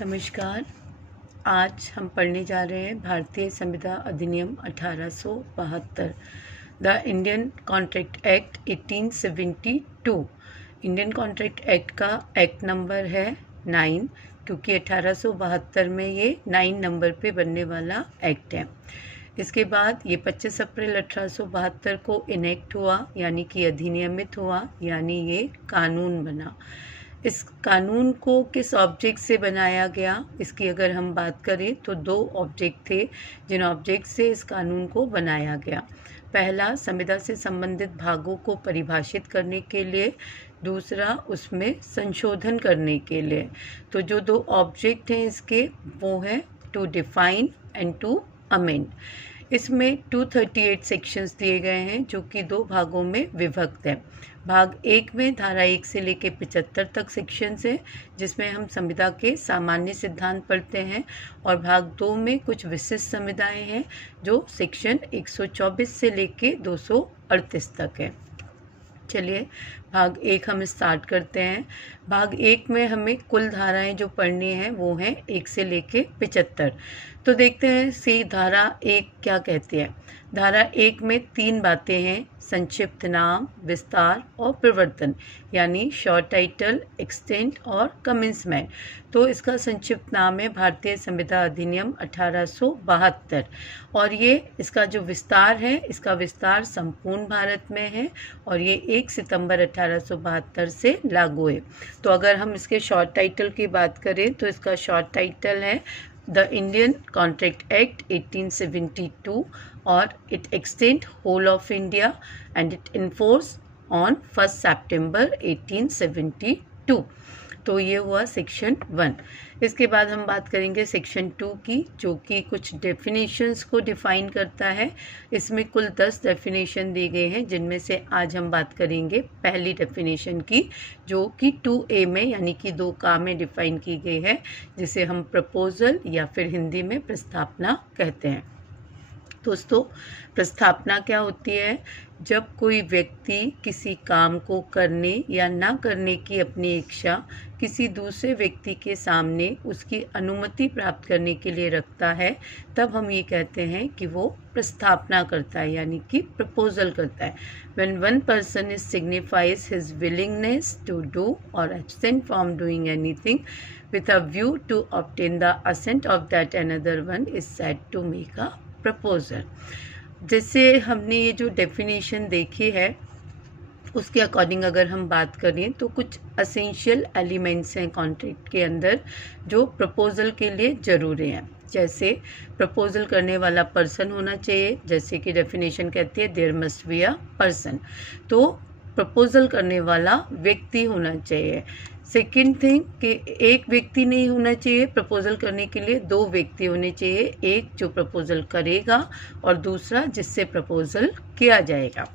नमस्कार। आज हम पढ़ने जा रहे हैं भारतीय संविदा अधिनियम 1872, the Indian Contract Act 1872। Indian Contract act का एक्ट नंबर है 9, क्योंकि 1872 में ये 9 नंबर पे बनने वाला एक्ट है। इसके बाद ये 25 अप्रैल 1872 को इनेक्ट हुआ, यानी कि अधिनियमित हुआ, यानी ये कानून बना। इस कानून को किस ऑब्जेक्ट से बनाया गया, इसकी अगर हम बात करें तो 2 ऑब्जेक्ट थे जिन ऑब्जेक्ट से इस कानून को बनाया गया। पहला, संविदा से संबंधित भागों को परिभाषित करने के लिए, दूसरा उसमें संशोधन करने के लिए। तो जो 2 ऑब्जेक्ट हैं इसके, वो है to define and to amend. इसमें 238 सेक्शंस दिए गए हैं जो कि 2 भागों में विभक्त है। भाग 1 में धारा 1 से लेकर 75 तक सेक्शंस हैं, जिसमें हम संविदा के सामान्य सिद्धांत पढ़ते हैं, और भाग 2 में कुछ विशिष्ट संविदाएं हैं जो सेक्शन 124 से लेकर 238 तक है। चलिए भाग 1 हम स्टार्ट करते हैं। भाग 1 में हमें कुल धाराएं जो पढ़नी हैं वो हैं 1 से लेके 75। तो देखते हैं सी धारा 1 क्या कहती है। धारा 1 में 3 बातें हैं: संक्षिप्त नाम, विस्तार और प्रवर्तन, यानी शॉर्ट टाइटल, एक्सटेंट और कमेंसमेंट। तो इसका संक्षिप्त नाम है भारतीय संविदा अधिनियम 1872, और ये इसका जो विस्तार है, इसका विस्तार संपूर्ण भारत में है और ये 1 सितंबर 1872 से लागू है। तो अगर हम इसके शॉर्ट टाइटल की बात करें तो इसका शॉर्ट टाइटल है द इंडियन कॉन्ट्रैक्ट एक्ट 1872, और it extend whole of India and it enforce on 1 सितंबर 1872। तो ये हुआ सेक्शन 1। इसके बाद हम बात करेंगे सेक्शन 2 की, जो कि कुछ डेफिनेशंस को डिफाइन करता है। इसमें कुल 10 डेफिनेशन दी गए हैं, जिनमें से आज हम बात करेंगे पहली डेफिनेशन की, जो कि 2A में यानी कि 2 में डिफाइन की गई है, जिसे हम प्रपोजल या फिर हिंदी में प्रस्तावना कहते हैं। दोस्तों, प्रस्तावना क्या होती है? जब कोई व्यक्ति किसी काम को करने या ना करने की अपनी इच्छा किसी दूसरे व्यक्ति के सामने उसकी अनुमति प्राप्त करने के लिए रखता है, तब हम ये कहते हैं कि वो प्रस्तावना करता है, यानी कि प्रपोजल करता है। When one person is signifies his willingness to do or abstain from doing anything with a view to obtain the assent of that another one is said to make a proposal. जैसे हमने ये जो definition देखी है उसके according अगर हम बात करें तो कुछ असेंशियल एलिमेंट्स हैं कॉन्ट्रैक्ट के अंदर जो प्रपोजल के लिए ज़रूरी हैं। जैसे प्रपोजल करने वाला पर्सन होना चाहिए, जैसे कि डेफिनेशन कहती है there must be a person. तो प्रपोजल करने वाला व्यक्ति होना चाहिए। सेकेंड थिंग कि एक व्यक्ति नहीं होना चाहिए प्रपोजल करने के लिए, 2 व्यक्ति होने चाहिए, एक जो प्रपोजल करेगा और दूसरा जिससे प्रपोजल किया जाएगा।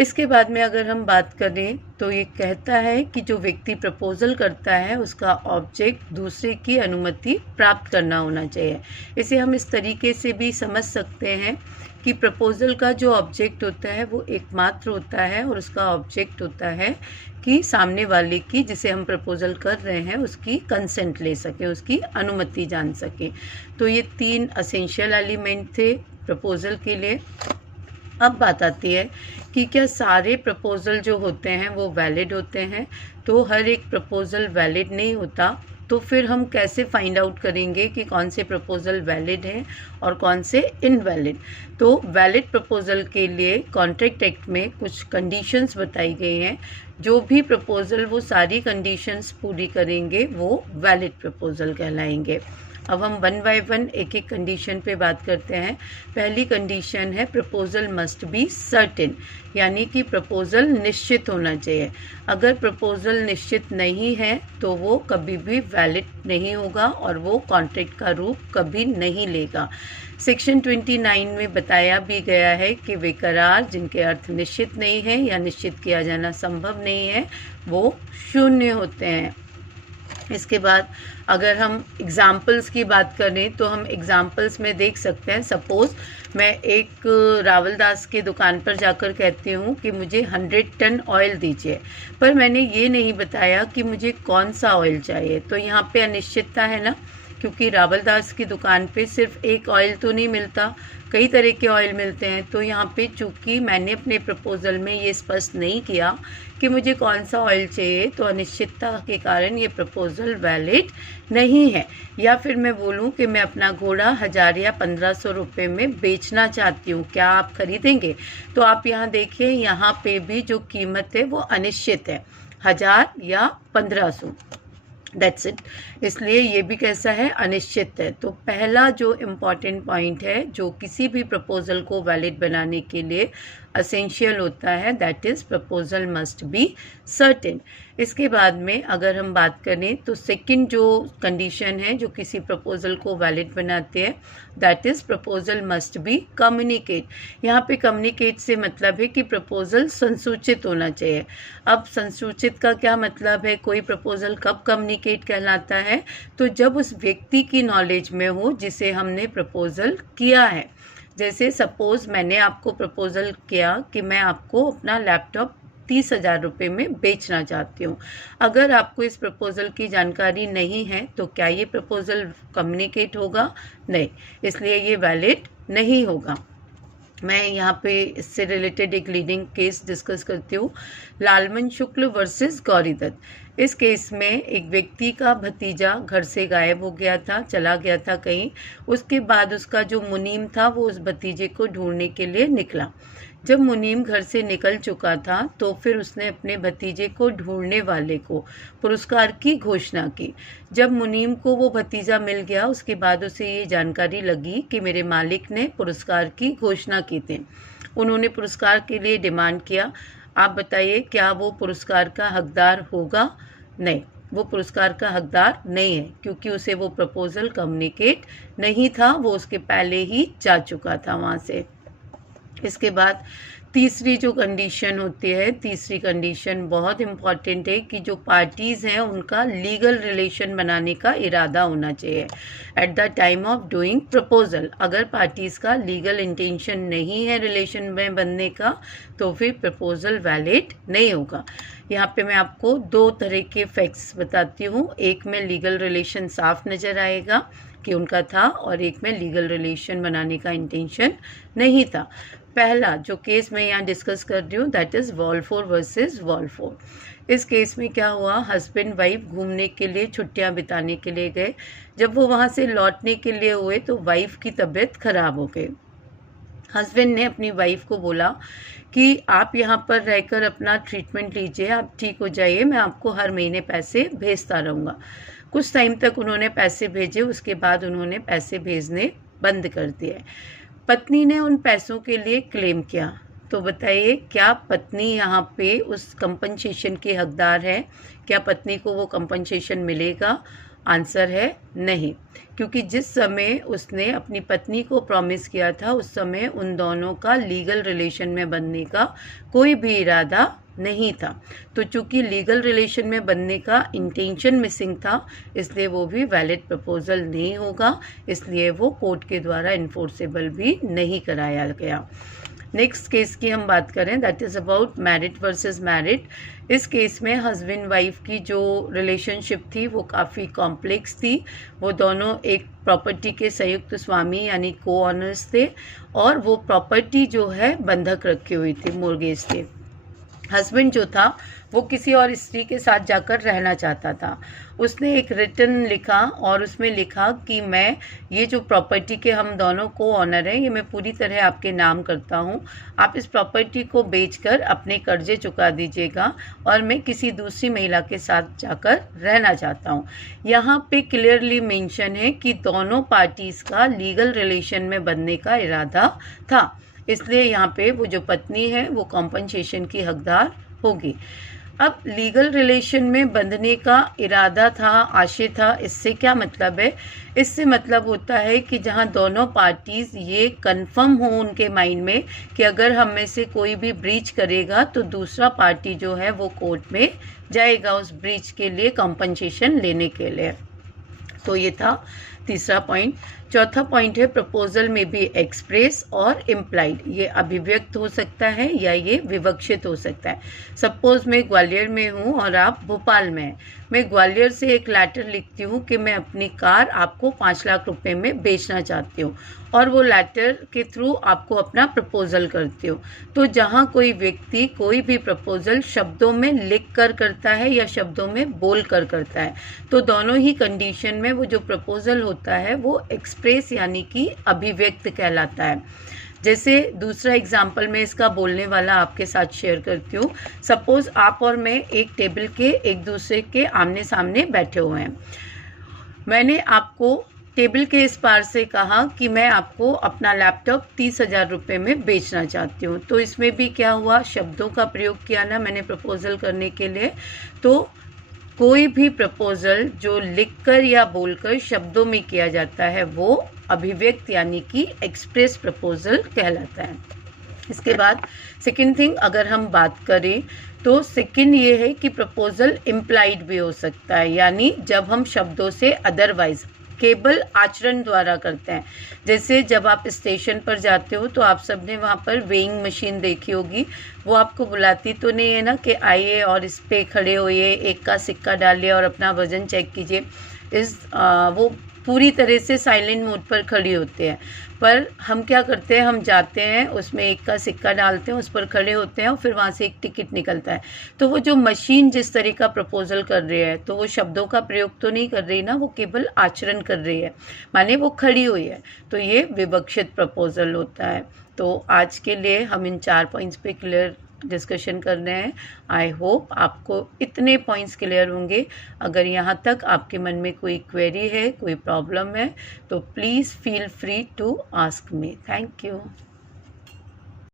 इसके बाद में अगर हम बात करें तो ये कहता है कि जो व्यक्ति प्रपोजल करता है उसका ऑब्जेक्ट दूसरे की अनुमति प्राप्त करना होना चाहिए। इसे हम इस तरीके से भी समझ सकते हैं कि प्रपोजल का जो ऑब्जेक्ट होता है वो एकमात्र होता है, और उसका ऑब्जेक्ट होता है कि सामने वाले की, जिसे हम प्रपोजल कर रहे हैं, उसकी कंसेंट ले सकें, उसकी अनुमति जान सकें। तो ये 3 असेंशियल एलिमेंट थे प्रपोजल के लिए। अब बात आती है कि क्या सारे प्रपोजल जो होते हैं वो वैलिड होते हैं? तो हर एक प्रपोजल वैलिड नहीं होता। तो फिर हम कैसे फाइंड आउट करेंगे कि कौन से प्रपोजल वैलिड हैं और कौन से इनवैलिड? तो वैलिड प्रपोजल के लिए कॉन्ट्रैक्ट एक्ट में कुछ कंडीशंस बताई गई हैं। जो भी प्रपोजल वो सारी कंडीशंस पूरी करेंगे वो वैलिड प्रपोजल कहलाएंगे। अब हम 1 बाय 1 एक एक कंडीशन पे बात करते हैं। पहली कंडीशन है प्रपोजल मस्ट बी सर्टेन, यानी कि प्रपोजल निश्चित होना चाहिए। अगर प्रपोजल निश्चित नहीं है तो वो कभी भी वैलिड नहीं होगा और वो कॉन्ट्रैक्ट का रूप कभी नहीं लेगा। सेक्शन 29 में बताया भी गया है कि वे करार जिनके अर्थ निश्चित नहीं है या निश्चित किया जाना संभव नहीं है वो शून्य होते हैं। इसके बाद अगर हम एग्ज़ाम्पल्स की बात करें तो हम एग्ज़ाम्पल्स में देख सकते हैं। सपोज़ मैं एक रावल दास की दुकान पर जाकर कहती हूँ कि मुझे 100 टन ऑयल दीजिए, पर मैंने ये नहीं बताया कि मुझे कौन सा ऑयल चाहिए, तो यहाँ पे अनिश्चितता है ना, क्योंकि रावल दास की दुकान पे सिर्फ एक ऑयल तो नहीं मिलता, कई तरह के ऑयल मिलते हैं। तो यहाँ पे चूँकि मैंने अपने प्रपोज़ल में ये स्पष्ट नहीं किया कि मुझे कौन सा ऑयल चाहिए, तो अनिश्चितता के कारण ये प्रपोज़ल वैलिड नहीं है। या फिर मैं बोलूँ कि मैं अपना घोड़ा 1000 या 1500 रुपये में बेचना चाहती हूँ, क्या आप खरीदेंगे? तो आप यहाँ देखिए, यहाँ पे भी जो कीमत है वो अनिश्चित है, 1000 या 1500, दैट्स इट। इसलिए ये भी कैसा है, अनिश्चित है। तो पहला जो इम्पॉर्टेंट पॉइंट है जो किसी भी प्रपोज़ल को वैलिड बनाने के लिए असेंशियल होता है, that is proposal must be certain. इसके बाद में अगर हम बात करें तो सेकंड जो कंडीशन है जो किसी प्रपोज़ल को वैलिड बनाते हैं, that is proposal must be communicate. यहाँ पे कम्युनिकेट से मतलब है कि प्रपोज़ल संसूचित होना चाहिए। अब संसूचित का क्या मतलब है, कोई प्रपोज़ल कब कम्युनिकेट कहलाता है, तो जब उस व्यक्ति की नॉलेज में हो जिसे हमने प्रपोज़ल किया है। जैसे सपोज़ मैंने आपको प्रपोज़ल किया कि मैं आपको अपना लैपटॉप 30,000 रुपये में बेचना चाहती हूँ। अगर आपको इस प्रपोज़ल की जानकारी नहीं है तो क्या ये प्रपोज़ल कम्युनिकेट होगा? नहीं, इसलिए ये वैलिड नहीं होगा। मैं यहाँ पे इससे रिलेटेड एक लीडिंग केस डिस्कस करती हूँ, लालमन शुक्ल वर्सेस गौरीदत्त। इस केस में एक व्यक्ति का भतीजा घर से गायब हो गया था, चला गया था कहीं। उसके बाद उसका जो मुनीम था वो उस भतीजे को ढूंढने के लिए निकला। जब मुनीम घर से निकल चुका था तो फिर उसने अपने भतीजे को ढूंढने वाले को पुरस्कार की घोषणा की। जब मुनीम को वो भतीजा मिल गया, उसके बाद उसे ये जानकारी लगी कि मेरे मालिक ने पुरस्कार की घोषणा की थी। उन्होंने पुरस्कार के लिए डिमांड किया। आप बताइए, क्या वो पुरस्कार का हकदार होगा? नहीं, वो पुरस्कार का हकदार नहीं है, क्योंकि उसे वो प्रपोज़ल कम्युनिकेट नहीं था, वो उसके पहले ही जा चुका था वहाँ से। इसके बाद तीसरी जो कंडीशन होती है, तीसरी कंडीशन बहुत इम्पॉर्टेंट है कि जो पार्टीज़ हैं उनका लीगल रिलेशन बनाने का इरादा होना चाहिए at the time of doing proposal. अगर पार्टीज़ का लीगल इंटेंशन नहीं है रिलेशन में बनने का तो फिर प्रपोज़ल वैलिड नहीं होगा। यहाँ पे मैं आपको दो तरह के फैक्ट्स बताती हूँ, एक में लीगल रिलेशन साफ नज़र आएगा कि उनका था और एक में लीगल रिलेशन बनाने का इंटेंशन नहीं था। पहला जो केस मैं यहाँ डिस्कस कर रही हूँ, दैट इज़ वॉलफोर वर्सेस वॉलफोर। इस केस में क्या हुआ, हस्बैंड वाइफ घूमने के लिए, छुट्टियाँ बिताने के लिए गए। जब वो वहाँ से लौटने के लिए हुए तो वाइफ की तबीयत खराब हो गई। हस्बैंड ने अपनी वाइफ को बोला कि आप यहाँ पर रहकर अपना ट्रीटमेंट लीजिए, आप ठीक हो जाइए, मैं आपको हर महीने पैसे भेजता रहूँगा। कुछ टाइम तक उन्होंने पैसे भेजे, उसके बाद उन्होंने पैसे भेजने बंद कर दिए। पत्नी ने उन पैसों के लिए क्लेम किया। तो बताइए, क्या पत्नी यहाँ पे उस कंपनसेशन की हकदार है? क्या पत्नी को वो कंपनसेशन मिलेगा? आंसर है नहीं, क्योंकि जिस समय उसने अपनी पत्नी को प्रॉमिस किया था उस समय उन दोनों का लीगल रिलेशन में बनने का कोई भी इरादा नहीं था। तो चूंकि लीगल रिलेशन में बनने का इंटेंशन मिसिंग था, इसलिए वो भी वैलिड प्रपोज़ल नहीं होगा, इसलिए वो कोर्ट के द्वारा इन्फोर्सेबल भी नहीं कराया गया। नेक्स्ट केस की हम बात करें, that is about married versus married. इस केस में हस्बैंड वाइफ की जो रिलेशनशिप थी वो काफ़ी कॉम्प्लेक्स थी। वो दोनों एक प्रॉपर्टी के संयुक्त स्वामी यानी को ऑनर्स थे और वो प्रॉपर्टी जो है बंधक रखी हुई थी, मोर्गेज थे। हस्बैंड जो था वो किसी और स्त्री के साथ जाकर रहना चाहता था। उसने एक रिटर्न लिखा और उसमें लिखा कि मैं ये जो प्रॉपर्टी के हम दोनों को ऑनर हैं, ये मैं पूरी तरह आपके नाम करता हूँ। आप इस प्रॉपर्टी को बेचकर अपने कर्जे चुका दीजिएगा और मैं किसी दूसरी महिला के साथ जाकर रहना चाहता हूँ। यहाँ पे क्लियरली मेंशन है कि दोनों पार्टीज़ का लीगल रिलेशन में बनने का इरादा था, इसलिए यहाँ पे वो जो पत्नी है वो कॉम्पनसेशन की हकदार होगी। अब लीगल रिलेशन में बंधने का इरादा था, आशय था, इससे क्या मतलब है? इससे मतलब होता है कि जहां दोनों पार्टीज ये कंफर्म हो उनके माइंड में कि अगर हम में से कोई भी ब्रीच करेगा तो दूसरा पार्टी जो है वो कोर्ट में जाएगा उस ब्रीच के लिए कॉम्पनसेशन लेने के लिए। तो ये था तीसरा पॉइंट। चौथा पॉइंट है प्रपोजल में भी एक्सप्रेस और इम्प्लाइड, ये अभिव्यक्त हो सकता है या ये विवक्षित हो सकता है। सपोज मैं ग्वालियर में हूँ और आप भोपाल में हैं। मैं ग्वालियर से एक लेटर लिखती हूँ कि मैं अपनी कार आपको 5 लाख रुपए में बेचना चाहती हूँ और वो लेटर के थ्रू आपको अपना प्रपोजल करती हूँ। तो जहाँ कोई व्यक्ति कोई भी प्रपोजल शब्दों में लिख कर करता है या शब्दों में बोल कर करता है, तो दोनों ही कंडीशन में वो जो प्रपोजल होता है वो एक्सप्रेस यानी कि अभिव्यक्त कहलाता है। जैसे दूसरा एग्जाम्पल मैं इसका बोलने वाला आपके साथ शेयर करती हूँ। सपोज आप और मैं एक टेबल के एक दूसरे के आमने सामने बैठे हुए हैं। मैंने आपको टेबल के इस पार से कहा कि मैं आपको अपना लैपटॉप 30,000 रुपये में बेचना चाहती हूँ। तो इसमें भी क्या हुआ, शब्दों का प्रयोग किया ना मैंने प्रपोजल करने के लिए। तो कोई भी प्रपोजल जो लिखकर या बोलकर शब्दों में किया जाता है वो अभिव्यक्त यानी कि एक्सप्रेस प्रपोजल कहलाता है। इसके बाद सेकंड थिंग अगर हम बात करें तो सेकंड ये है कि प्रपोजल इम्प्लाइड भी हो सकता है, यानी जब हम शब्दों से अदरवाइज केवल आचरण द्वारा करते हैं। जैसे जब आप स्टेशन पर जाते हो तो आप सबने वहाँ पर वेइंग मशीन देखी होगी, वो आपको बुलाती तो नहीं है ना कि आइए और इस पे खड़े होइए, एक का सिक्का डालिए और अपना वजन चेक कीजिए। वो पूरी तरह से साइलेंट मोड पर खड़ी होते हैं। पर हम क्या करते हैं, हम जाते हैं उसमें एक का सिक्का डालते हैं, उस पर खड़े होते हैं और फिर वहाँ से एक टिकट निकलता है। तो वो जो मशीन जिस तरह का प्रपोजल कर रही है तो वो शब्दों का प्रयोग तो नहीं कर रही ना, वो केवल आचरण कर रही है, माने वो खड़ी हुई है। तो ये विवक्षित प्रपोजल होता है। तो आज के लिए हम इन 4 पॉइंट्स पे क्लियर डिस्कशन कर रहे हैं। आई होप आपको इतने पॉइंट्स क्लियर होंगे। अगर यहाँ तक आपके मन में कोई क्वेरी है, कोई प्रॉब्लम है तो please feel free to ask me. Thank you.